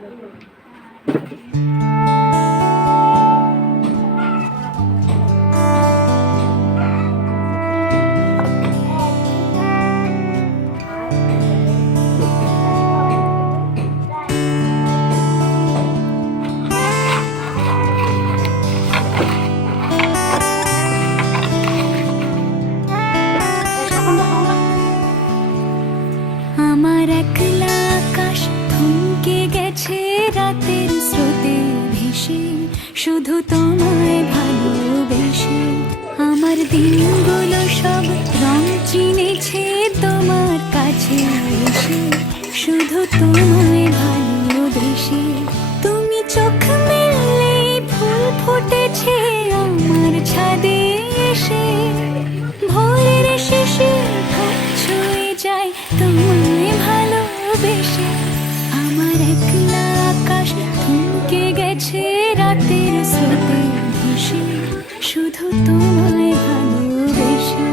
আমার একলা আকাশ থমকে গেছে রাতের স্রোতে ভেসে, শুধু তোমায় ভালোবেসে। আমার দিনগুলো সব রং চিনেছে তোমার কাছে এসে, শুধু তোমায় ভালোবেসে। তুমি চোখ মেললে ফুল ফুটেছে আমার ছাদে এসে, ভোরের শেষে ছুঁয়ে যায় তোমায় ভালোবেসে। আমার একলা আকাশ থমকে গেছে রাতের স্রোতে ভেসে, শুধু তোমায় ভালোবেসে।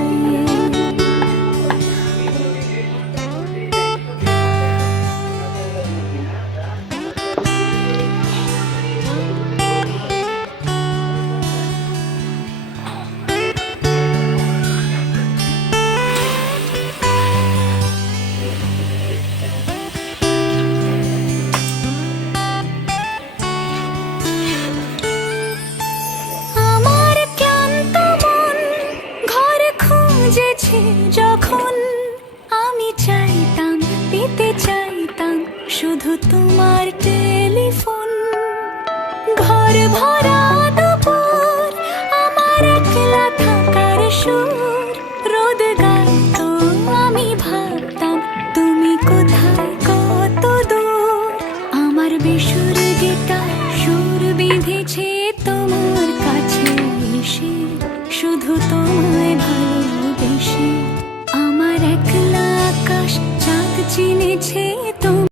যখন আমি চাইতাম, পেতে চাইতাম শুধু তোমার টেলিফোন। ঘর ভরা দুপুর, আমার একলা থাকার সুর, রোদ গাইতো আমি ভাবতাম তুমি কোথায় কত দূর। আমার বেসুর গিটার সুর বিঁধেছে তোমার কাছে এসে, শুধু তোমায় ভালোবেসে।